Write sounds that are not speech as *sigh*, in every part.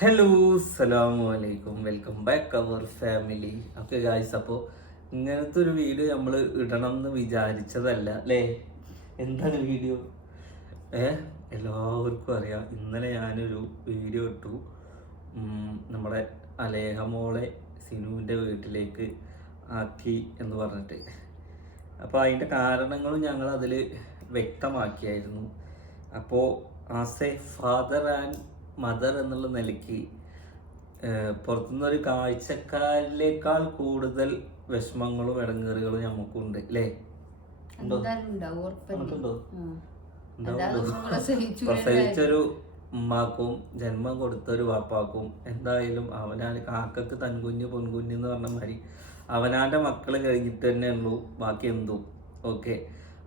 Hello സലാം അലൈക്കും welcome back our family okay guys അപ്പോൾ ഇങ്ങനത്തെ ഒരു വീഡിയോ നമ്മൾ ഇടണം എന്ന് വിചാരിച്ചതല്ല അല്ലേ? എന്താണ് വീഡിയോ ഏ എല്ലാവർക്കും അറിയാം. ഇന്നലെ ഞാനൊരു വീഡിയോ ഇട്ടു. നമ്മുടെ അലേഹമോളെ സിനുവിന്റെ വീട്ടിലേക്ക് ആക്കി എന്ന് പറഞ്ഞിട്ട്. അപ്പോൾ അതിന്റെ കാരണങ്ങളും ഞങ്ങൾ അതിൽ വ്യക്തമാക്കിയായിരുന്നു. അപ്പോൾ as a father and mother എന്നുള്ള നിലയ്ക്ക് പുറത്തുനിന്നൊരു കാഴ്ചക്കാരിലേക്കാൾ കൂടുതൽ വിഷമങ്ങളും ഇടങ്ങേറുകളും നമുക്കുണ്ട്? അല്ലേ *laughs* പ്രസവിച്ചൊരു ഉമ്മാക്കും ജന്മം കൊടുത്ത ഒരു വാപ്പാക്കും എന്തായാലും അവനാ കാക്കക്ക് തൻകുഞ്ഞ് പൊൻകുഞ്ഞ് എന്ന് പറഞ്ഞ മാതിരി അവനാന്റെ മക്കൾ കഴിഞ്ഞിട്ട് തന്നെ ഉള്ളൂ ബാക്കി എന്തും. ഓക്കെ.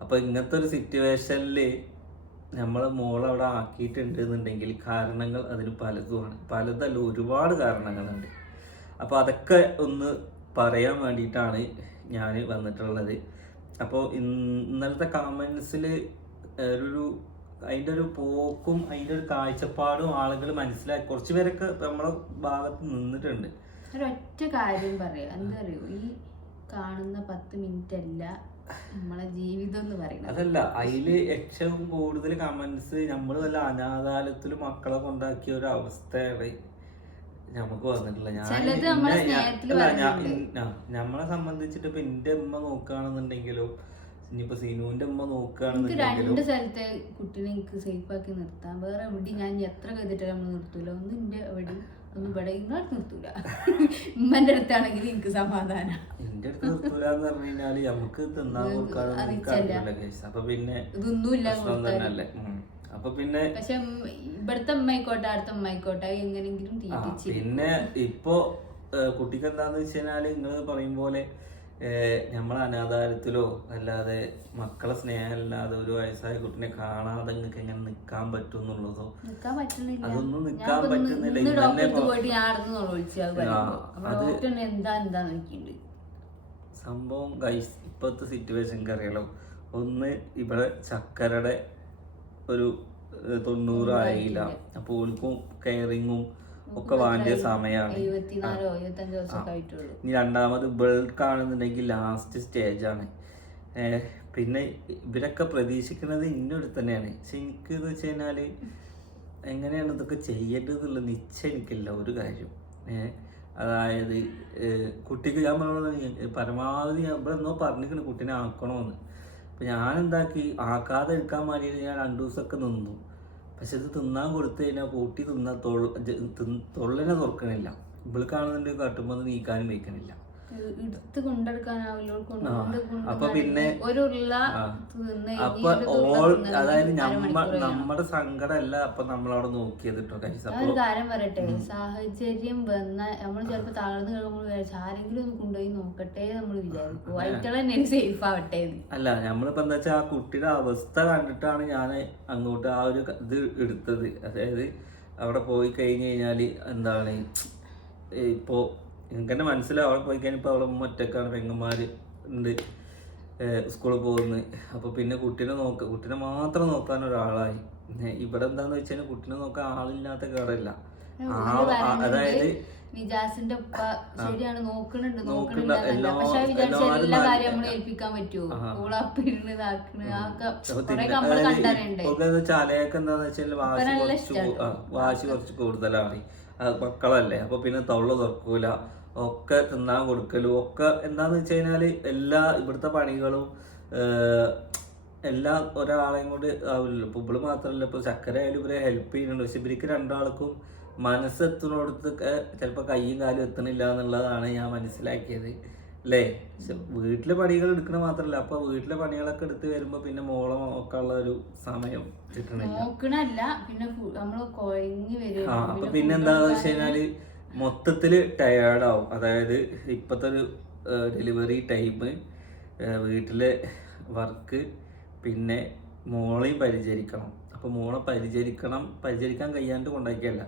അപ്പൊ ഇങ്ങനത്തെ ഒരു സിറ്റുവേഷനിൽ നമ്മളെ മോൾ അവിടെ ആക്കിയിട്ടുണ്ട് എന്നുണ്ടെങ്കിൽ കാരണങ്ങൾ അതിന് പലതുമാണ്. പലതല്ല ഒരുപാട് കാരണങ്ങളുണ്ട്. അപ്പോൾ അതൊക്കെ ഒന്ന് പറയാൻ വേണ്ടിയിട്ടാണ് ഞാൻ വന്നിട്ടുള്ളത്. അപ്പോൾ ഇന്നലത്തെ കമൻസിൽ ഒരു അതിന്റെ ഒരു പോക്കും അതിന്റെ ഒരു കാഴ്ചപ്പാടും ആളുകൾ മനസ്സിലാക്കി. കുറച്ച് പേരൊക്കെ നമ്മളെ ഭാഗത്ത് നിന്നിട്ടുണ്ട്. ഒരൊറ്റ കാര്യം പറയാം. എന്താ അറിയോ? ഈ കാണുന്ന പത്ത് മിനിറ്റ് അല്ല നമ്മളെ ജീവിതം എന്ന് പറയുന്നത്. അതല്ല അതിൽ ഏറ്റവും കൂടുതൽ കമന്റ്സ് നമ്മൾ വല്ല അനാഥാലയത്തിൽ മക്കളെ കൊണ്ടാക്കിയ ഒരു അവസ്ഥയാണ്. നമുക്ക് വന്നിട്ടില്ല. ഞാൻ നമ്മളെ നമ്മളെ സംബന്ധിച്ചിട്ട് ഇപ്പൊ എന്റെ ഉമ്മ നോക്കുകയാണെന്നുണ്ടെങ്കിലും ഇനിയിപ്പോ സിനുവിന്റെ ഉമ്മ നോക്കാണെന്നുണ്ടെങ്കിലും നോക്കുകയാണെന്നുണ്ടെങ്കിലും രണ്ട് സ്ഥലത്തെ കുട്ടീനെ എനിക്ക് സേഫ് ആക്കി നിർത്താം. വേറെ എവിടെ ഞാൻ എത്ര കരുതിട്ട് നമ്മൾ നിർത്തൂല. ഒന്ന് എന്റെ എവിടെ ഒന്ന് ഇവിടെ ഇങ്ങോട്ട് നിർത്തൂല. ഉമ്മന്റെ അടുത്താണെങ്കിൽ എനിക്ക് സമാധാനം. എന്റെ അടുത്ത് നിർത്തൂല എന്ന് പറഞ്ഞു കഴിഞ്ഞാൽ നമുക്ക് തിന്നാൻ ഇത് കൊടുക്കാനൊന്നും എനിക്ക് അറിയിച്ചല്ല. അപ്പൊ പിന്നെ. തന്നെയല്ലേ. അപ്പൊ പിന്നെ പക്ഷെ ഇവിടുത്തെ അമ്മയിക്കോട്ടെ അടുത്ത അമ്മയിക്കോട്ടെ എങ്ങനെങ്കിലും പിന്നെ ഇപ്പോ കുട്ടിക്ക് എന്താന്ന് വെച്ച് കഴിഞ്ഞാൽ നിങ്ങൾ പറയും പോലെ ഏഹ്, നമ്മളെ അനാഥാലയത്തിലോ അല്ലാതെ മക്കളെ സ്നേഹമില്ലാതെ ഒരു വയസ്സായ കുട്ടിനെ കാണാതെ നിങ്ങൾക്ക് എങ്ങനെ നിൽക്കാൻ പറ്റും എന്നുള്ളതോ അതൊന്നും ഇന്ന് പറ്റുന്നില്ല. അത് സംഭവം ഗൈസ് ഇപ്പോഴത്തെ സിറ്റുവേഷൻ അറിയാലോ. ഒന്ന് ഇവിടെ ചക്കരയുടെ ഒരു തൊണ്ണൂറായില്ല അപ്പോൾ ഓൾക്കും കെയറിങ്ങും ഒക്കെ വാങ്ങിയ സമയമാണ് ഇനി രണ്ടാമത് ബൾക്ക് ആണെന്നുണ്ടെങ്കിൽ ലാസ്റ്റ് സ്റ്റേജ് ആണ് പിന്നെ ഇവരൊക്കെ പ്രതീക്ഷിക്കുന്നത് ഇന്നൊരു തന്നെയാണ്. പക്ഷെ എനിക്ക് എന്ന് വെച്ച് കഴിഞ്ഞാൽ എങ്ങനെയാണ് ഇതൊക്കെ ചെയ്യേണ്ടതെന്നുള്ള നിശ്ചയം എനിക്കില്ല ഒരു കാര്യം. അതായത് കുട്ടിക്ക് ഞാൻ പരമാവധി ഇവിടെ എന്നോ പറഞ്ഞിരിക്കണം കുട്ടീനെ ആക്കണമെന്ന് അപ്പം ഞാൻ എന്താക്കി ആക്കാതെ എടുക്കാൻ വേണ്ടിയിട്ട് ഞാൻ രണ്ടു ദിവസമൊക്കെ നിന്നു. പക്ഷെ ഇത് തിന്നാൻ കൊടുത്തു കഴിഞ്ഞാൽ കൂട്ടി തിന്നാൻ തൊള്ള തിന്ന് തൊള്ളനെ തുറക്കണില്ല. ഇവൾക്കാണെന്നുണ്ടെങ്കിൽ കട്ടുമ്പോൾ നീക്കാനും വയ്ക്കണില്ല. എടുത്ത് കൊണ്ടെടുക്കാനാവില്ല ആ, അപ്പൊ പിന്നെ ഒരു ഉള്ള അപ്പൊ ഓൾ അതായത്. നമ്മുടെ സങ്കടമല്ല അപ്പൊ നമ്മളവിടെ നോക്കിയത് ഒരു കാര്യം പറയട്ടെ സാഹചര്യം വന്ന നമ്മൾ ചിലപ്പോ താഴ്ന്നു കിടക്കുമ്പോൾ വിചാരിച്ചു ആരെങ്കിലും ഒന്ന് കൊണ്ടുപോയി നോക്കട്ടെ നമ്മൾ വിചാരിക്കും. സേഫ് ആവട്ടെ അല്ല നമ്മളിപ്പോ എന്താ വെച്ചാൽ ആ കുട്ടിയുടെ അവസ്ഥ കണ്ടിട്ടാണ് ഞാൻ അങ്ങോട്ട് ആ ഒരു ഇത് എടുത്തത്. അതായത് അവിടെ പോയി കഴിഞ്ഞു കഴിഞ്ഞാൽ എന്താണ് ഇപ്പോ എനിക്ക് തന്നെ മനസ്സിലാവും. അവിടെ പോയി കഴിഞ്ഞപ്പോൾ അവളെ ഒറ്റക്കാണ് പെങ്ങന്മാർ ഉണ്ട് സ്കൂളിൽ പോകുന്നത് അപ്പോൾ പിന്നെ കുട്ടീനെ നോക്ക കുട്ടീനെ മാത്രം നോക്കാൻ ഒരാളായി. ഇവിടെ എന്താന്ന് വെച്ചാൽ കുട്ടീനെ നോക്കാൻ ആളില്ലാത്ത കേടല്ല പറയുന്നുണ്ട്, അതായത് നിജാസിന്റെ ഉപ്പ ശരിയാണ് പക്ഷെ വിചാരിച്ച എല്ലാ കാര്യം നമ്മൾ ഏൽപ്പിക്കാൻ പറ്റുമോ ഓളപ്പിരുന്ന് വാശി കുറച്ച് കൂടുതലാണ്. മക്കളല്ലേ? അപ്പൊ പിന്നെ തൊള്ള തുറക്കൂല. ഒക്കെ തിന്നാൻ കൊടുക്കലും ഒക്കെ എന്താന്ന് വെച്ച് കഴിഞ്ഞാൽ എല്ലാ ഇവിടുത്തെ പണികളും എല്ലാ ഒരാളെയും കൊണ്ട് ആവില്ലല്ലോ. ഇപ്പൊ ഇവൾ മാത്രല്ല ഇപ്പൊ ചക്കര ആയാലും ഇവരെ ഹെൽപ്പ് ചെയ്യുന്നുണ്ട്. പക്ഷെ ഇവർക്ക് രണ്ടാൾക്കും മനസ്സെത്തുന്നിടത്തൊക്കെ ചിലപ്പോ കൈയും കാലും എത്തണില്ല എന്നുള്ളതാണ് ഞാൻ മനസ്സിലാക്കിയത്. അല്ലേ? പക്ഷെ വീട്ടിലെ പണികൾ എടുക്കണ മാത്രല്ല അപ്പൊ വീട്ടിലെ പണികളൊക്കെ എടുത്ത് വരുമ്പോ പിന്നെ മോളം ഒക്കെ ഉള്ള ഒരു സമയം കിട്ടണില്ല. പിന്നെ നമ്മൾ കൊഴങ്ങി വരും. അപ്പൊ പിന്നെ എന്താന്ന് വെച്ച് കഴിഞ്ഞാൽ മൊത്തത്തിൽ ടയേർഡാവും അതായത് ഇപ്പോഴത്തെ ഒരു ഡെലിവറി ടൈം വീട്ടിലെ വർക്ക് പിന്നെ മോളെയും പരിചരിക്കണം. അപ്പോൾ മോളെ പരിചരിക്കണം. പരിചരിക്കാൻ കഴിയാണ്ട് കൊണ്ടാക്കിയല്ല.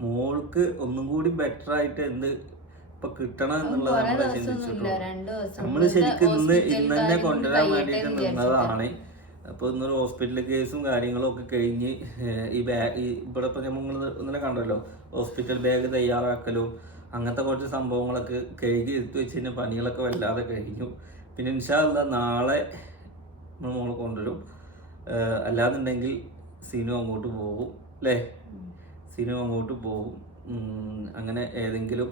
മോൾക്ക് ഒന്നും കൂടി ബെറ്റർ ആയിട്ട് എന്ത് ഇപ്പൊ കിട്ടണം എന്നുള്ളത് നമ്മൾ ചിന്തിച്ചിട്ടുള്ളൂ. നമ്മൾ ശരിക്കും ഇന്ന് ഇന്ന് തന്നെ കൊണ്ടുവരാൻ വേണ്ടിയിട്ട് നിന്നതാണ്. അപ്പൊ ഇന്നൊരു ഹോസ്പിറ്റൽ കേസും കാര്യങ്ങളും ഒക്കെ കഴിഞ്ഞ് ഈ ബാഗ് ഈ ഇവിടെ ഇപ്പൊ നമ്മൾ ഇന്നലെ കണ്ടല്ലോ ഹോസ്പിറ്റൽ ബാഗ് തയ്യാറാക്കലും അങ്ങനത്തെ കുറച്ച് സംഭവങ്ങളൊക്കെ കഴുകി എടുത്തു വെച്ച് കഴിഞ്ഞാൽ പണികളൊക്കെ വല്ലാതെ കഴിഞ്ഞു. പിന്നെ ഇൻഷാല്ല നാളെ നമ്മൾ മോളെ കൊണ്ടുവരും. അല്ലാന്നുണ്ടെങ്കിൽ സിനു അങ്ങോട്ട് പോകും അല്ലേ? സിനു അങ്ങോട്ട് പോകും. അങ്ങനെ ഏതെങ്കിലും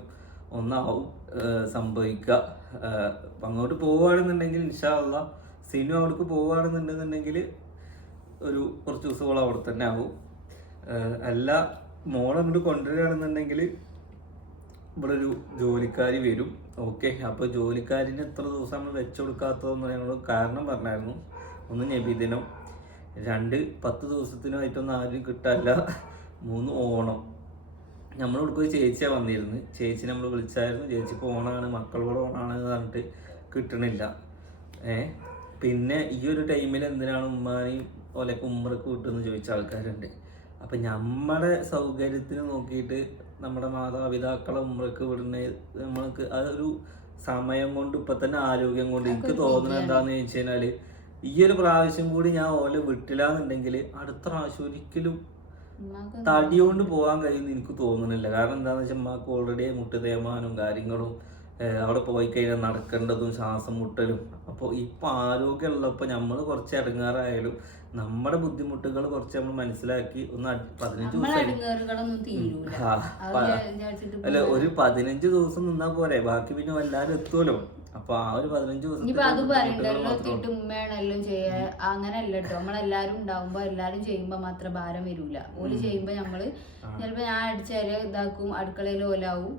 ഒന്നാവും സംഭവിക്കുക. അങ്ങോട്ട് പോവുകയാണെന്നുണ്ടെങ്കിൽ ഇൻഷാല്ല സിനു അവിടേക്ക് പോവുകയാണെന്നുണ്ടെന്നുണ്ടെങ്കിൽ ഒരു കുറച്ച് ദിവസത്തോളം അവിടെ തന്നെ ആവും. അല്ല മോൾ അങ്ങോട്ട് കൊണ്ടുവരികയാണെന്നുണ്ടെങ്കിൽ ഇവിടെ ഒരു ജോലിക്കാരി വരും. ഓക്കെ അപ്പോൾ ജോലിക്കാരിന് എത്ര ദിവസം നമ്മൾ വെച്ചു കൊടുക്കാത്തതെന്ന് ഞങ്ങൾ കാരണം പറഞ്ഞായിരുന്നു. ഒന്ന് നബിദിനം രണ്ട് പത്ത് ദിവസത്തിനായിട്ടൊന്നും ആരും കിട്ടാല്ല മൂന്ന് ഓണം. നമ്മളിവിടെ ഒരു ചേച്ചിയാ വന്നിരുന്നു ചേച്ചി നമ്മൾ വിളിച്ചായിരുന്നു. ചേച്ചിക്ക് ഓണാണ് മക്കളോട് ഓണാണ് എന്ന് പറഞ്ഞിട്ട് കിട്ടണില്ല. ഏ പിന്നെ ഈ ഒരു ടൈമിൽ എന്തിനാണ് ഉമ്മാനെയും ഓലൊക്കെ ഉമ്മറക്ക് വിട്ടെന്ന് ചോദിച്ച ആൾക്കാരുണ്ട്. അപ്പം നമ്മുടെ സൗകര്യത്തിന് നോക്കിയിട്ട് നമ്മുടെ മാതാപിതാക്കളെ ഉമ്മറക്ക് വിടുന്ന നമ്മൾക്ക് അതൊരു സമയം കൊണ്ട് ഇപ്പൊ തന്നെ ആരോഗ്യം കൊണ്ട് എനിക്ക് തോന്നുന്നത് എന്താന്ന് ചോദിച്ചു കഴിഞ്ഞാൽ ഈ ഒരു പ്രാവശ്യം കൂടി ഞാൻ ഓല വിട്ടില്ലാന്നുണ്ടെങ്കിൽ അടുത്ത പ്രാവശ്യം ഒരിക്കലും തടിയോണ്ട് തടി കൊണ്ട് പോകാൻ കഴിയുമെന്ന് എനിക്ക് തോന്നുന്നില്ല കാരണം എന്താന്ന് വെച്ചാൽ ഉമ്മാക്ക് ഓൾറെഡി മുട്ട് തേമാനും കാര്യങ്ങളും അവിടെ പോയി കഴിഞ്ഞാൽ നടക്കേണ്ടതും ശ്വാസം മുട്ടലും. അപ്പോൾ ഇപ്പൊ ആരോഗ്യമുള്ളപ്പോൾ നമ്മൾ കുറച്ച് ഇടങ്ങാറായാലും നമ്മുടെ ബുദ്ധിമുട്ടുകൾ കുറച്ച് നമ്മൾ മനസ്സിലാക്കി ഒന്ന് പതിനഞ്ച് ദിവസം അല്ല ഒരു പതിനഞ്ച് ദിവസം നിന്നാൽ പോരെ. ബാക്കി പിന്നെ എല്ലാവരും എത്തുമല്ലോ അപ്പൊ ആ ഒരു പതിനഞ്ച് ഇനിയിപ്പൊ അത് പറയണ്ടല്ലോ ചെയ്യാ. അങ്ങനല്ല കേട്ടോ നമ്മളെല്ലാരും ഉണ്ടാവുമ്പോ എല്ലാരും ചെയ്യുമ്പോ മാത്രം ഭാരം വരൂല. ഓൽ ചെയ്യുമ്പോ നമ്മൾ ചിലപ്പോ ഞാൻ അടിച്ചാൽ ഇതാക്കും അടുക്കളയിൽ ഓലാവും.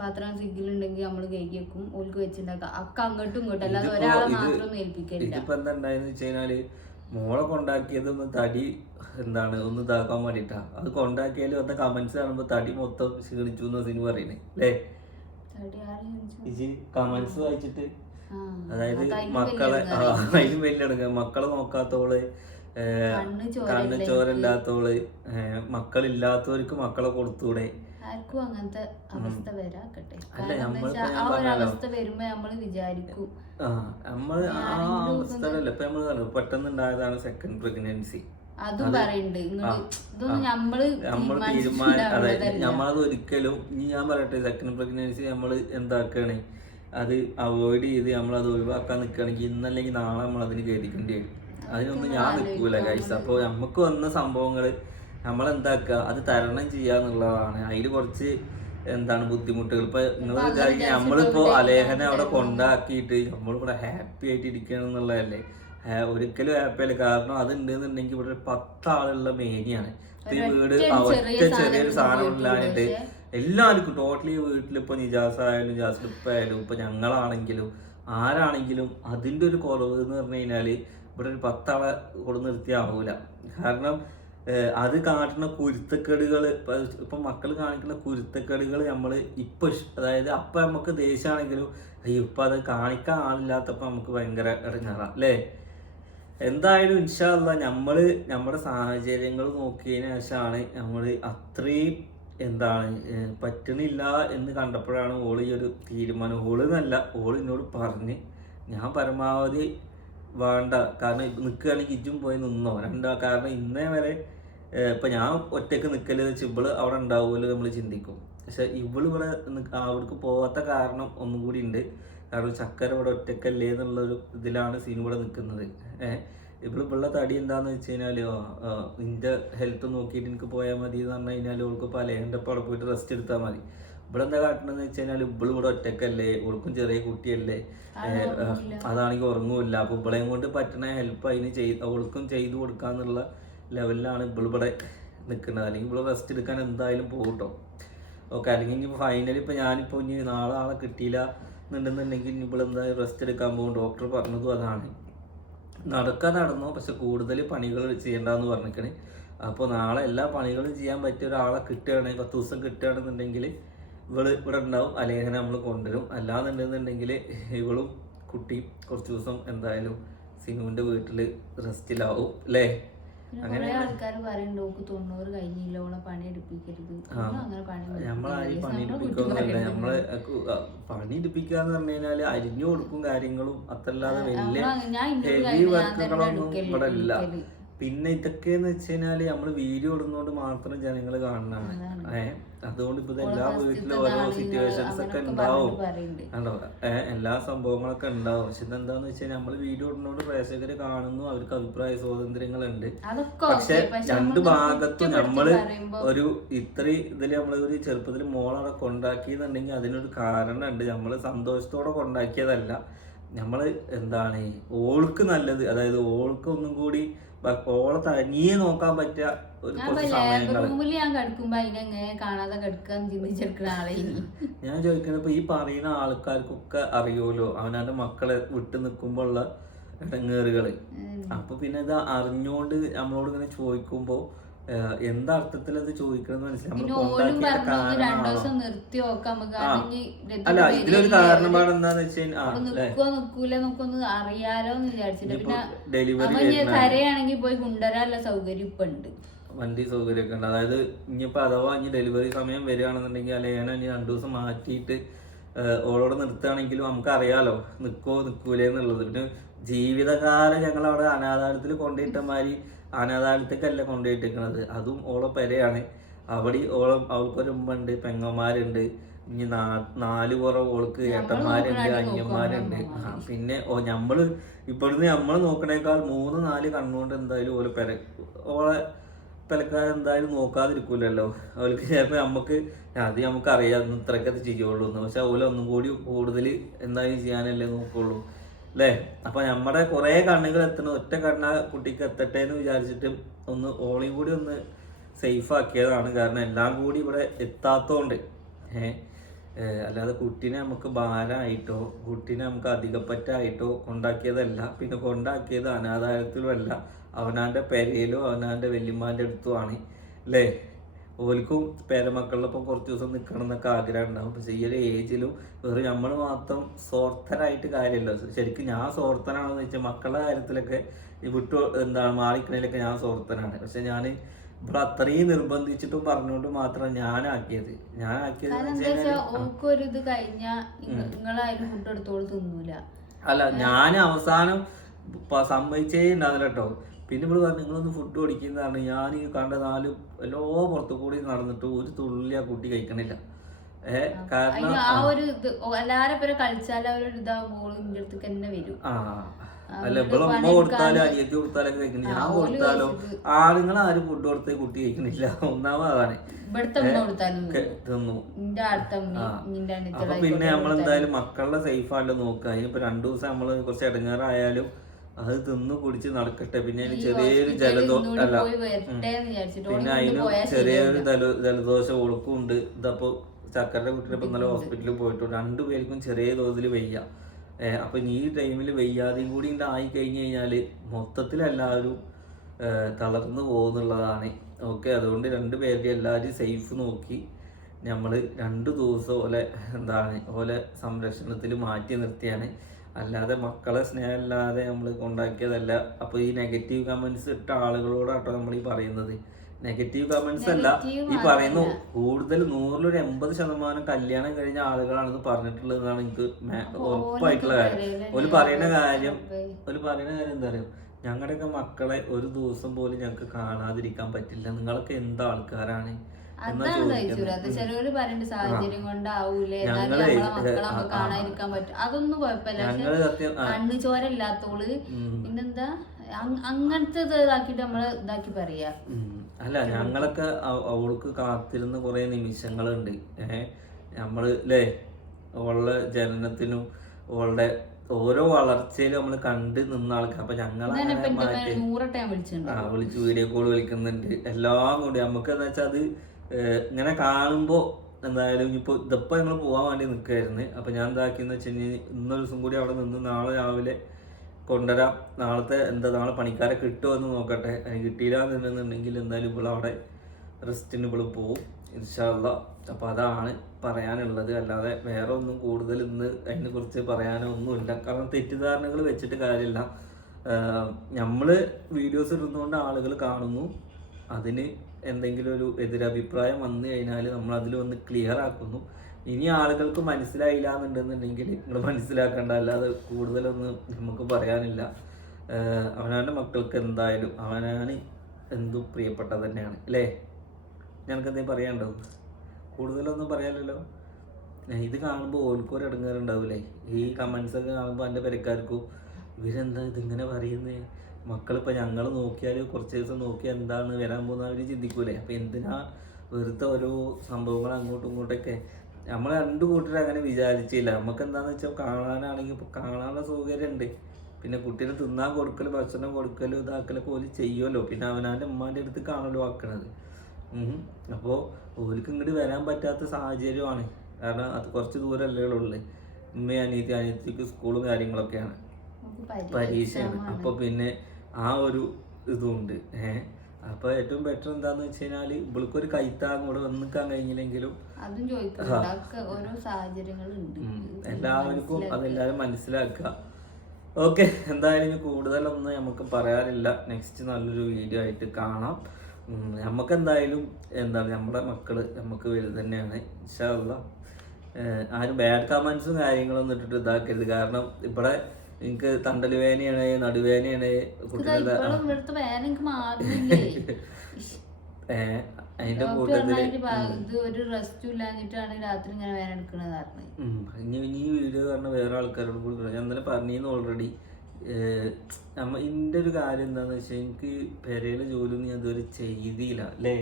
പാത്രം സിഗിലുണ്ടെങ്കിൽ നമ്മൾ കേക്ക് വെക്കും ഓൽക്ക് വെച്ചിണ്ടാക്കാം. അക്ക അങ്ങോട്ടും ഇങ്ങോട്ടും. അല്ലാതെ ഒരാളെ മാത്രം ഒന്നും ഏൽപ്പിക്കലില്ല. ഇതിപ്പോ എന്താ ഉണ്ടായെന്ന് വെച്ച് മോളെ കൊണ്ടാക്കിയത് ഒന്ന് തടി എന്താണ് ഒന്ന് ഇതാക്കാൻ വേണ്ടിട്ടാ. അത് കൊണ്ടാക്കിയാലും അത് കമന്റ്സ് കാണുമ്പോ തടി മൊത്തം ക്ഷീണിച്ചു എന്ന് സിനിമ പറയുന്നേ അല്ലേ? ഇജി കമന്റ്സ് വായിച്ചിട്ട് അതായത് മക്കളെ അതിലും വലിയ ഇടങ്ങ മക്കളെ നോക്കാത്തോൾ കണ്ണ് ചോരല്ലാത്തോൾ മക്കളില്ലാത്തവർക്ക് മക്കളെ കൊടുത്തൂടെ? ആർക്കും അങ്ങനത്തെ അവസ്ഥ വരാക്കട്ടെ. ആ ഒരു അവസ്ഥ വരുമ്പോ നമ്മൾ വിചാരിക്കും. ആ നമ്മൾ ആ അവസ്ഥ അവസ്ഥയിലല്ല ഇപ്പൊ നമ്മൾ പറഞ്ഞു പെട്ടെന്ന് ഉണ്ടായതാണ് സെക്കൻഡ് പ്രഗ്നൻസി അതും ഇതൊന്നും നമ്മൾ അതായത്. നമ്മളത് ഒരിക്കലും ഇനി ഞാൻ പറയട്ടെ സെക്കൻഡ് പ്രഗ്നൻസി നമ്മൾ എന്താക്കാണ്? അത് അവോയ്ഡ് ചെയ്ത് നമ്മൾ അത് ഒഴിവാക്കാൻ നിൽക്കുകയാണെങ്കിൽ ഇന്നല്ലെങ്കിൽ നാളെ നമ്മൾ അതിന് കരുതിക്കേണ്ടി വരും. അതിനൊന്നും ഞാൻ നിൽക്കൂല ഗൈസ് അപ്പോൾ നമുക്ക് വന്ന സംഭവങ്ങൾ നമ്മൾ എന്താക്കുക അത് തരണം ചെയ്യാന്നുള്ളതാണ് അതിൽ കുറച്ച് എന്താണ് ബുദ്ധിമുട്ടുകൾ. ഇപ്പൊ നിങ്ങൾ വിചാരിക്കുക നമ്മളിപ്പോ അലേഹനെ അവിടെ കൊണ്ടാക്കിയിട്ട് നമ്മളിവിടെ ഹാപ്പി ആയിട്ട് ഇരിക്കണം എന്നുള്ളതല്ലേ ഒരിക്കലും ഹാപ്പി അല്ല കാരണം അത് ഉണ്ടെന്നുണ്ടെങ്കിൽ ഇവിടെ ഒരു പത്താളുള്ള മേനിയാണ്. ഈ വീട് ഒറ്റ ചെറിയൊരു സാധനം ഇല്ലാഞ്ഞിട്ട് എല്ലാവർക്കും ടോട്ടലി വീട്ടിലിപ്പോ നിജാസ് ആയാലും ജാസ് ആയാലും ഇപ്പൊ ഞങ്ങളാണെങ്കിലും ആരാണെങ്കിലും അതിന്റെ ഒരു കുറവ് എന്ന് പറഞ്ഞു കഴിഞ്ഞാൽ ഇവിടെ ഒരു പത്താളെ കൊണ്ട് നിർത്തിയാവൂല കാരണം അത് കാട്ടുന്ന കുരുത്തക്കേടുകൾ ഇപ്പൊ മക്കൾ കാണിക്കുന്ന കുരുത്തക്കേടുകൾ നമ്മൾ ഇപ്പൊ അതായത് അപ്പൊ നമുക്ക് ദേഷ്യമാണെങ്കിലും ഇപ്പൊ അത് കാണിക്കാൻ ആളില്ലാത്തപ്പോ നമുക്ക് ഭയങ്കര ഇടങ്ങാറാം അല്ലേ? എന്തായാലും ഇൻഷാല്ല നമ്മൾ നമ്മുടെ സാഹചര്യങ്ങൾ നോക്കിയതിന് ശേഷമാണ് നമ്മൾ അത്രയും എന്താണ് പറ്റണില്ല എന്ന് കണ്ടപ്പോഴാണ് ഓൾ ഈ ഒരു തീരുമാനം. ഓൾ എന്നല്ല ഓൾ എന്നോട് പറഞ്ഞ് ഞാൻ പരമാവധി വേണ്ട. കാരണം നിൽക്കുകയാണെങ്കിൽ ഇജും പോയി നിന്നോ. രണ്ടാ കാരണം ഇന്നേ വരെ ഇപ്പം ഞാൻ ഒറ്റയ്ക്ക് നിൽക്കല്ലേ വെച്ച് ഇവൾ അവിടെ ഉണ്ടാവുമല്ലോ നമ്മൾ ചിന്തിക്കും. പക്ഷെ ഇവൾ ഇവിടെ അവിടേക്ക് പോവാത്ത കാരണം ഒന്നും കൂടി ഉണ്ട്. കാരണം ചക്കര ഇവിടെ ഒറ്റക്കല്ലേ എന്നുള്ളൊരു ഇതിലാണ് സീൻ ഇവിടെ നിൽക്കുന്നത്. ഏഹ് ഇവിടെ ഇവിടെ തടി എന്താന്ന് വെച്ച് കഴിഞ്ഞാൽ നിന്റെ ഹെൽത്ത് നോക്കിയിട്ട് എനിക്ക് പോയാൽ മതി എന്ന് പറഞ്ഞു കഴിഞ്ഞാൽ ഓൾക്ക് പലേന്റെ അവിടെ പോയിട്ട് റെസ്റ്റ് എടുത്താൽ മതി. ഇവിടെ എന്താ കാട്ടണമെന്ന് വെച്ച് കഴിഞ്ഞാൽ ഇവിടെ ഇവിടെ ഒറ്റക്കല്ലേ ഓൾക്കും ചെറിയ കുട്ടിയല്ലേ. അതാണെങ്കിൽ ഉറങ്ങൂല്ല. അപ്പൊ ഇവളെയും കൊണ്ട് പറ്റണ ഹെൽപ്പ് അതിന് ചെയ്ത് ഓൾക്കും ചെയ്തു കൊടുക്കാന്നുള്ള ലെവലിലാണ് ഇവിടെ നിൽക്കുന്നത്. അല്ലെങ്കിൽ ഇവിടെ റെസ്റ്റ് എടുക്കാൻ എന്തായാലും പോകട്ടോ ഓക്കെ അല്ലെങ്കിൽ ഇനി ഫൈനലി ഇപ്പൊ ഞാനിപ്പോ ഇനി നാളെ ആളെ കിട്ടിയില്ല. എന്നുണ്ടെന്നുണ്ടെങ്കിൽ എന്തായാലും റെസ്റ്റ് എടുക്കാൻ പോകും. ഡോക്ടർ പറഞ്ഞതും അതാണ്. നടക്കാൻ നടന്നോ പക്ഷെ കൂടുതൽ പണികൾ ചെയ്യേണ്ടെന്ന് പറഞ്ഞിരിക്കണേ. അപ്പോൾ നാളെ എല്ലാ പണികളും ചെയ്യാൻ പറ്റിയ ഒരാളെ കിട്ടുകയാണെങ്കിൽ പത്ത് ദിവസം കിട്ടുകയാണെന്നുണ്ടെങ്കിൽ ഇവൾ ഇവിടെ ഉണ്ടാവും. അലേഹനെ നമ്മൾ കൊണ്ടുവരും. അല്ലാന്നുണ്ടെന്നുണ്ടെങ്കിൽ ഇവളും കുട്ടിയും കുറച്ച് ദിവസം എന്തായാലും സിനുവിന്റെ വീട്ടിൽ റെസ്റ്റിലാവും അല്ലേ? പിന്നെ കുറെ ആൾക്കാർ പറയുന്നുണ്ട് ഓക്ക് തൊണ്ണൂറ് കഴിഞ്ഞില്ല ഓളെ പണി എടുപ്പിക്കരുത് ആ. അങ്ങനെ പണി എടുപ്പിക്കരുത്. പണി നമ്മളെ നമ്മൾ പണി എടുപ്പിക്കാന്ന് പറഞ്ഞു കഴിഞ്ഞാൽ അരിഞ്ഞു കൊടുക്കും കാര്യങ്ങളും അത്രല്ലാതെ വലിയ ഹെവി വർക്കുകളൊന്നും ഇവിടെ ഇല്ല. പിന്നെ ഇതൊക്കെന്ന് വെച്ച് കഴിഞ്ഞാൽ നമ്മൾ വീഡിയോ ഇടുന്നോണ്ട് മാത്രം ജനങ്ങൾ കാണുന്നതാണ്. ഏഹ് അതുകൊണ്ട് ഇപ്പൊ എല്ലാ വീട്ടിലും ഓരോ സിറ്റുവേഷൻസ് ഒക്കെ ഉണ്ടാവും. കണ്ടോ? ഏഹ് എല്ലാ സംഭവങ്ങളൊക്കെ ഉണ്ടാവും. പക്ഷെ ഇതെന്താന്ന് വെച്ചാൽ നമ്മൾ വീഡിയോ ഇടുന്നോണ്ട് പ്രേക്ഷകര് കാണുന്നു അവർക്ക് അഭിപ്രായ സ്വാതന്ത്ര്യങ്ങളുണ്ട്. ഉണ്ട് പക്ഷെ രണ്ട് ഭാഗത്തും നമ്മൾ ഒരു ഇത്രയും ഇതിൽ നമ്മൾ ഒരു ചെറുപ്പത്തിൽ മോളവിടെ കൊണ്ടാക്കിയെന്നുണ്ടെങ്കിൽ അതിനൊരു കാരണം ഉണ്ട് നമ്മൾ സന്തോഷത്തോടെ കൊണ്ടാക്കിയതല്ല. നമ്മൾ എന്താണ് ഓൾക്ക് നല്ലത് അതായത് ഓൾക്ക് ഒന്നും കൂടി ഓളെ തനിയെ നോക്കാൻ പറ്റിയ ഒരു റൂമിൽ ഞാൻ കിടക്കുമ്പോ അതിനെങ്ങനെ കാണാതെ കിടക്കാൻ ചിന്തിച്ചെടുക്കുന്ന ആളെ ഞാൻ ചോദിക്കുന്നത് ഇപ്പൊ ഈ പറയുന്ന ആൾക്കാർക്കൊക്കെ അറിയുമല്ലോ അവനവന്റെ മക്കളെ വിട്ടു നിൽക്കുമ്പോൾ ഉള്ള ഇടങ്ങേറുകൾ അപ്പൊ പിന്നെ ഇത് അറിഞ്ഞോണ്ട് നമ്മളോട് ഇങ്ങനെ ചോദിക്കുമ്പോ ഏഹ്, എന്താ അർത്ഥത്തിൽ അത് ചോദിക്കണം മനസ്സിലായി അല്ല ഇതിലൊരു വരികയില്ലേ, കാരണം എന്താന്ന് വെച്ചാൽ ഡെലിവറി കരയാണെങ്കിൽ പോയി കൊണ്ടുവരാനുള്ള സൗകര്യം ഇപ്പൊ ഉണ്ട്. വണ്ടി സൗകര്യമൊക്കെ ഉണ്ട്. അതായത് ഇനിയിപ്പോ അഥവാ ഇനി ഡെലിവറി സമയം വരികയാണെന്നുണ്ടെങ്കിൽ അല്ലെങ്കിൽ ഇനി രണ്ടു ദിവസം മാറ്റിയിട്ട് ഓളോടെ നിർത്തുകയാണെങ്കിലും നമുക്ക് അറിയാലോ നിക്കോ നിക്കൂലേ എന്നുള്ളത്. പിന്നെ ജീവിതകാലം ഞങ്ങൾ അവിടെ അനാഥാലയത്തിൽ കൊണ്ടുപോയിട്ടമാതിരി അനാഥാലയത്തേക്കല്ല കൊണ്ടുപോയിട്ടിരിക്കണത്? അതും ഓളെ പെരയാണ്. അവിടെ ഓളം അവൾക്കൊരുമ്പുണ്ട് പെങ്ങന്മാരുണ്ട്. ഇനി നാ- നാല് കുറവ് ഓൾക്ക് ഏട്ടന്മാരുണ്ട് അനിയന്മാരുണ്ട്. പിന്നെ ഓ നമ്മൾ ഇപ്പോഴത്തെ നമ്മൾ നോക്കണേക്കാൾ മൂന്ന് നാല് കണ്ണുകൊണ്ട് എന്തായാലും ഓരോ പെര ഓളെ പെലക്കാരൻ എന്തായാലും നോക്കാതിരിക്കൂലല്ലോ. അവർക്ക് ചിലപ്പോൾ നമുക്ക് അത് നമുക്ക് അറിയാം ഇത്രയൊക്കെ അത് ചെയ്യുള്ളൂ എന്ന് പക്ഷെ ഓല ഒന്നും കൂടി കൂടുതൽ എന്തായാലും ചെയ്യാനല്ലേ നോക്കുള്ളൂ. അല്ലേ അപ്പൊ നമ്മുടെ കുറെ കണ്ണുകൾ എത്തണം. ഒറ്റ കണ്ണ കുട്ടിക്ക് എത്തട്ടെ എന്ന് വിചാരിച്ചിട്ട് ഒന്ന് ഓളിയും കൂടി ഒന്ന് സേഫ് ആക്കിയതാണ്. കാരണം എല്ലാം കൂടി ഇവിടെ ഏഹ് അല്ലാതെ കുട്ടീനെ നമുക്ക് ഭാരമായിട്ടോ കുട്ടീനെ നമുക്ക് അധികപ്പറ്റായിട്ടോ കൊണ്ടാക്കിയതല്ല. പിന്നെ കൊണ്ടാക്കിയത് അനാഥാലയത്തിലുമല്ല. അവനാന്റെ പെരയിലോ അവനാന്റെ വല്യമ്മാന്റെ അടുത്തുമാണ് അല്ലേ ഓൽക്കും പേരമക്കളിലൊപ്പം കുറച്ച് ദിവസം നിൽക്കണം എന്നൊക്കെ ആഗ്രഹം ഉണ്ടാവും പക്ഷെ ഈ ഒരു ഏജിലും വെറും നമ്മൾ മാത്രം സ്വാർത്ഥരായിട്ട് കാര്യമില്ല. ശരിക്കും ഞാൻ സ്വാർത്ഥനാണെന്ന് വെച്ചാൽ മക്കളുടെ കാര്യത്തിലൊക്കെ ഈ വിട്ടു എന്താണ് മാറിക്കണേലൊക്കെ ഞാൻ സ്വാർത്ഥനാണ്. പക്ഷെ ഞാൻ ഇവിടെ അത്രയും നിർബന്ധിച്ചിട്ടും പറഞ്ഞുകൊണ്ട് മാത്രം ഞാനാക്കിയത്. ഞാനാക്കിയത് ഒരു ഇത് കഴിഞ്ഞാ നിങ്ങളായാലും ഫുഡ് എടുത്തോളൂ തിന്നൂല. അല്ല ഞാൻ അവസാനം സംഭവിച്ചേ സമ്മതിച്ചേ ഉണ്ടാവില്ല കേട്ടോ പിന്നെ ഇവിടെ പറഞ്ഞു നിങ്ങളൊന്ന് ഫുഡ് ഓടിക്കുന്നതാണ് ഞാൻ ഈ കണ്ട നാല് എല്ലോ പുറത്തു കൂടി നടന്നിട്ട് ഒരു തുള്ളി ആ കുട്ടി കഴിക്കണില്ല. ഏ കാരണം ആ ഒരു ഇത് എല്ലാരെ പേരെ കളിച്ചാൽ അവരൊരു ഇതാകുമ്പോൾ ഇന്റെ അടുത്തേക്ക് തന്നെ വരും. ആ അല്ല ഇവിടെ ഉമ്മ കൊടുത്താലും അനിയത്തി കൊടുത്താലൊക്കെ കഴിക്കണില്ല. ഞാൻ കൊടുത്താലോ. ആളുകൾ ആരും ഫുഡ് കൊടുത്തേ കുട്ടി കഴിക്കണില്ല. *laughs* ഒന്നാമതാണ്. തിന്നു. അപ്പൊ പിന്നെ നമ്മളെന്തായാലും മക്കളുടെ സേഫ് ആണല്ലോ നോക്കുക. അതിനിപ്പോ രണ്ടു ദിവസം നമ്മൾ കുറച്ച് ഇടങ്ങാറായാലും അത് തിന്നു കുടിച്ച് നടക്കട്ടെ. പിന്നെ അതിന് ചെറിയൊരു ജലദോ അല്ല. പിന്നെ അതിന് ചെറിയൊരു ജല ജലദോഷം ഒളുക്കും ഉണ്ട് ഇതപ്പോ ചക്കരുടെ കുട്ടിയുടെ ഇപ്പൊ ഇന്നലെ ഹോസ്പിറ്റലിൽ പോയിട്ടുണ്ട്. രണ്ടുപേർക്കും ചെറിയ തോതിൽ വെയ്യ. ഏഹ് അപ്പൊ ഈ ടൈമിൽ വയ്യാതെയും കൂടി ആയി കഴിഞ്ഞു കഴിഞ്ഞാൽ മൊത്തത്തിൽ എല്ലാവരും ഏഹ് തളർന്നു പോകുന്നുള്ളതാണ്. ഓക്കെ അതുകൊണ്ട് രണ്ടു പേരുടെ എല്ലാവരും സേഫ് നോക്കി നമ്മൾ രണ്ട് ദിവസം ഓലെ എന്താണ് ഓലെ സംരക്ഷണത്തിൽ മാറ്റി നിർത്തിയാണ്. അല്ലാതെ മക്കളെ സ്നേഹമില്ലാതെ നമ്മൾ കൊണ്ടാക്കിയതല്ല. അപ്പൊ ഈ നെഗറ്റീവ് കമന്റ്സ് ഇട്ട ആളുകളോടാട്ടോ നമ്മൾ ഈ പറയുന്നത്. നെഗറ്റീവ് കമന്റ്സ് അല്ല ഈ പറയുന്നു കൂടുതൽ നൂറിലൊരു എൺപത് ശതമാനം കല്യാണം കഴിഞ്ഞ ആളുകളാണെന്ന് പറഞ്ഞിട്ടുള്ളതാണ് എന്നാണ് എനിക്ക് ഉറപ്പായിട്ടുള്ള കാര്യം. ഒരു പറയുന്ന കാര്യം ഒരു പറയുന്ന കാര്യം എന്താ പറയുക ഞങ്ങളുടെയൊക്കെ മക്കളെ ഒരു ദിവസം പോലും ഞങ്ങൾക്ക് കാണാതിരിക്കാൻ പറ്റില്ല. നിങ്ങളൊക്കെ എന്ത് ആൾക്കാരാണ്? അതാണ് ചോദിക്കുന്നത് കഴിച്ചൂല അത് ചിലവര് പറയുന്നുണ്ട് സാഹചര്യം കൊണ്ടാവൂലേ? എന്നാലും നമ്മളെ മക്കളെ ആ, നമുക്ക് കാണാതിരിക്കാൻ പറ്റും. അതൊന്നും കുഴപ്പമില്ല. പക്ഷെ ഞങ്ങൾ സത്യം ആ, കണ്ണു ചോര ഇല്ലാത്തോൾ. പിന്നെന്താ? അങ്ങനത്തെ ഇത് ഇതാക്കിട്ട് നമ്മൾ ഇതാക്കി പറയാ. അല്ല ഞങ്ങളൊക്കെ അവ- അവൾക്ക് കാത്തിരുന്ന കുറെ നിമിഷങ്ങളുണ്ട്. ഏഹ് നമ്മൾ അല്ലേ അവളുടെ ജനനത്തിനും അവളുടെ ഓരോ വളർച്ചയിലും നമ്മൾ കണ്ട് നിന്ന ആൾക്കാർ അപ്പൊ ഞങ്ങൾ വിളിച്ചു വീഡിയോ കോൾ വിളിക്കുന്നുണ്ട്. എല്ലാം കൂടി. നമുക്ക് എന്താ വെച്ചാൽ അത് ഇങ്ങനെ കാണുമ്പോൾ എന്തായാലും ഇനിയിപ്പോ ഇതിപ്പോ ഞങ്ങൾ പോകാൻ വേണ്ടി നിൽക്കുകയായിരുന്നു അപ്പൊ ഞാൻ എന്താക്കിയെന്ന് വെച്ച് കഴിഞ്ഞാൽ ഇന്നൊരു ദിവസം കൂടി അവിടെ നിന്ന് നാളെ രാവിലെ കൊണ്ടുവരാം. നാളത്തെ എന്താ നാളെ പണിക്കാരെ കിട്ടുമോ എന്ന് നോക്കട്ടെ. അതിന് കിട്ടിയില്ല എന്തായാലും ഇവിടെ അവിടെ റെസ്റ്റിന് ഇവിടെ പോവും ഇൻഷാല്ല അപ്പൊ അതാണ് പറയാനുള്ളത്. അല്ലാതെ വേറെ ഒന്നും കൂടുതൽ ഇന്ന് അതിനെ കുറിച്ച് പറയാനോ ഒന്നുമില്ല കാരണം തെറ്റിദ്ധാരണകൾ വെച്ചിട്ട് കാര്യമില്ല നമ്മൾ വീഡിയോസ് ഇടുന്നതുകൊണ്ട് ആളുകൾ കാണുന്നു. അതിന് എന്തെങ്കിലും ഒരു എതിരഭിപ്രായം വന്നു കഴിഞ്ഞാൽ നമ്മൾ അതിൽ വന്ന് ക്ലിയർ ആക്കുന്നു. ഇനി ആളുകൾക്ക് മനസ്സിലായില്ല എന്നുണ്ടെന്നുണ്ടെങ്കിൽ നിങ്ങൾ മനസ്സിലാക്കേണ്ട. അല്ലാതെ കൂടുതലൊന്നും നമുക്ക് പറയാനില്ല. അവനവന്റെ മക്കൾക്ക് എന്തായാലും അവനാണ് എന്തും പ്രിയപ്പെട്ടത് തന്നെയാണ്. അല്ലേ? ഞങ്ങൾക്ക് എന്തെങ്കിലും പറയാനുണ്ടോ? കൂടുതലൊന്നും പറയാനല്ലോ ഇത് കാണുമ്പോൾ ഓൽക്കും ഒരു ഇടങ്ങാറുണ്ടാവില്ലേ ഈ കമൻസൊക്കെ കാണുമ്പോൾ എന്റെ പെരക്കാർക്കും ഇവരെന്താ ഇതിങ്ങനെ പറയുന്നേ? മക്കളിപ്പോൾ ഞങ്ങൾ നോക്കിയാൽ കുറച്ച് ദിവസം നോക്കിയാൽ എന്താണ് വരാൻ പോകുന്നത് അവർ ചിന്തിക്കൂലേ. അപ്പം എന്തിനാ വെറുതെ ഓരോ സംഭവങ്ങൾ അങ്ങോട്ടും ഇങ്ങോട്ടൊക്കെ? നമ്മൾ രണ്ടു കൂട്ടരും അങ്ങനെ വിചാരിച്ചില്ല. നമുക്ക് എന്താണെന്ന് വെച്ചാൽ കാണാനാണെങ്കിൽ ഇപ്പോൾ കാണാനുള്ള സൗകര്യമുണ്ട് പിന്നെ കുട്ടീനെ തിന്നാൻ കൊടുക്കൽ ഭക്ഷണം കൊടുക്കൽ ഇതാക്കലൊക്കെ ഓൽ ചെയ്യുമല്ലോ പിന്നെ അവനാന്റെ ഉമ്മാന്റെ അടുത്ത് കാണലോ ആക്കണത്. അപ്പോൾ ഓർക്ക് ഇങ്ങോട്ട് വരാൻ പറ്റാത്ത സാഹചര്യമാണ്. കാരണം അത് കുറച്ച് ദൂരമല്ലേ ഉള്ളൂ ഉമ്മയും അനിയത്തി അനിയത്തിക്ക് സ്കൂളും കാര്യങ്ങളൊക്കെയാണ്. പരീക്ഷയാണ്. അപ്പോൾ പിന്നെ ആ ഒരു ഇതുണ്ട്. ഏഹ് അപ്പൊ ഏറ്റവും ബെറ്റർ എന്താന്ന് വെച്ച് കഴിഞ്ഞാൽ ഇവൾക്കൊരു കൈത്താങ് കൂടെ വന്ന് നിൽക്കാൻ കഴിഞ്ഞില്ലെങ്കിലും എല്ലാവർക്കും. അതെല്ലാവരും മനസ്സിലാക്കുക. ഓക്കെ എന്തായാലും ഇനി കൂടുതലൊന്നും നമുക്ക് പറയാനില്ല. നെക്സ്റ്റ് നല്ലൊരു വീഡിയോ ആയിട്ട് കാണാം. നമുക്ക് എന്തായാലും എന്താണ് നമ്മുടെ മക്കൾ നമുക്ക് വലുത് തന്നെയാണ്. ഇൻഷാല്ല ആരും ബാഡ് കമൻസും കാര്യങ്ങളൊന്നും ഇട്ടിട്ട് ഇതാക്കരുത്. കാരണം ഇവിടെ എനിക്ക് തണ്ടൽ വേദനയാണ് നടുവേദനയാണ് കുട്ടികളുടെ ഏഹ് അതിന്റെ കൂട്ടത്തിൽ ഇനി ഈ വീഡിയോ പറഞ്ഞ വേറെ ആൾക്കാരോട് കൂടി ഞാൻ ഇന്നലെ പറഞ്ഞു ഓൾറെഡി നമ്മ ഇന്റെ ഒരു കാര്യം എന്താന്ന് വെച്ചാൽ എനിക്ക് പെരയിലെ ജോലിയൊന്നും ഞാൻ ഇതുവരെ ചെയ്തില്ല അല്ലേ?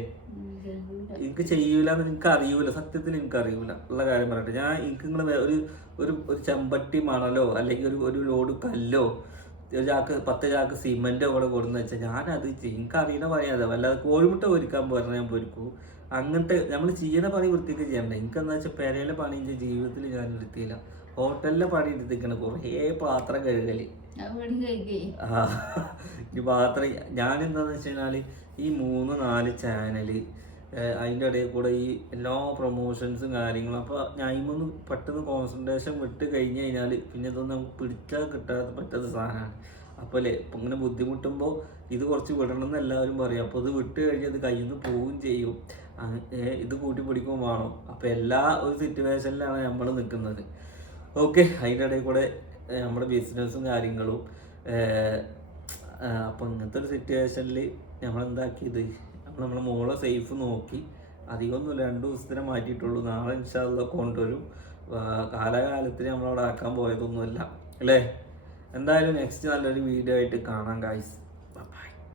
എനിക്ക് ചെയ്യൂല. എന്ന് എനിക്ക് അറിയൂല. സത്യത്തിൽ എനിക്ക് അറിയൂല. ഉള്ള കാര്യം പറയട്ടെ. ഞാൻ എനിക്ക് നിങ്ങൾ ഒരു ഒരു ഒരു ചെമ്പട്ടി മണലോ അല്ലെങ്കിൽ ഒരു ഒരു ലോഡ് കല്ലോ ഒരു ചാക്ക് പത്ത് ചാക്ക് സിമെന്റോ കൂടെ കൊടുന്ന് വെച്ചാൽ ഞാനത് ചെയ്യും എനിക്ക് അറിയണ പണിയാതെ വല്ലാതെ കോഴിമുട്ട പൊരിക്കാൻ പറഞ്ഞാൽ ഞാൻ പൊരിക്കൂ. അങ്ങനത്തെ നമ്മൾ ചെയ്യണ പണി വൃത്തിക്ക് ചെയ്യണ്ട. എനിക്കെന്താ വെച്ചാൽ പെരയിലെ പണി എന്റെ ജീവിതത്തിൽ ഞാൻ എടുത്തില്ല. ഹോട്ടലിലെ പണി എടുത്തിരിക്കണ കുറേ പാത്രം കഴുകൽ. ആ, ഈ പാത്രം ഞാൻ എന്താന്ന് വെച്ച് കഴിഞ്ഞാൽ ഈ മൂന്ന് നാല് ചാനൽ അതിന്റെ ഇടയിൽ കൂടെ ഈ എല്ലാ പ്രൊമോഷൻസും കാര്യങ്ങളും. അപ്പോൾ ഞാൻ ഇതൊന്ന് പെട്ടെന്ന് കോൺസെൻട്രേഷൻ വിട്ട് കഴിഞ്ഞ് കഴിഞ്ഞാൽ പിന്നെ ഇതൊന്നും നമുക്ക് പിടിച്ചാൽ കിട്ടാത്ത പറ്റാത്ത സാധനമാണ്. അപ്പോൾ അല്ലേ ഇപ്പം ഇങ്ങനെ ബുദ്ധിമുട്ടുമ്പോൾ ഇത് കുറച്ച് വിടണം എന്ന് എല്ലാവരും പറയും. അപ്പോൾ ഇത് വിട്ട് കഴിഞ്ഞാൽ അത് കയ്യിൽ നിന്ന് പോവുകയും ചെയ്യും. ഇത് കൂട്ടി പിടിക്കുമ്പോൾ വേണം. അപ്പോൾ എല്ലാ ഒരു സിറ്റുവേഷനിലാണ് നമ്മൾ നിൽക്കുന്നത്. ഓക്കെ അതിന്റെ ഇടയിൽ കൂടെ നമ്മുടെ ബിസിനസ്സും കാര്യങ്ങളും. അപ്പം ഇങ്ങനത്തെ ഒരു സിറ്റുവേഷനിൽ നമ്മൾ എന്താക്കിയത് നമ്മൾ മോളെ സേഫ് നോക്കി. അധികമൊന്നുമില്ല രണ്ട് ദിവസത്തിനെ മാറ്റിയിട്ടുള്ളൂ. നാളെ ഇൻഷാല്ല കൊണ്ടുവരും. കാലാകാലത്തിന് നമ്മളവിടെ ആക്കാൻ പോയതൊന്നുമില്ല. അല്ലേ? എന്തായാലും നെക്സ്റ്റ് നല്ലൊരു വീഡിയോ ആയിട്ട് കാണാം ഗായ്സ്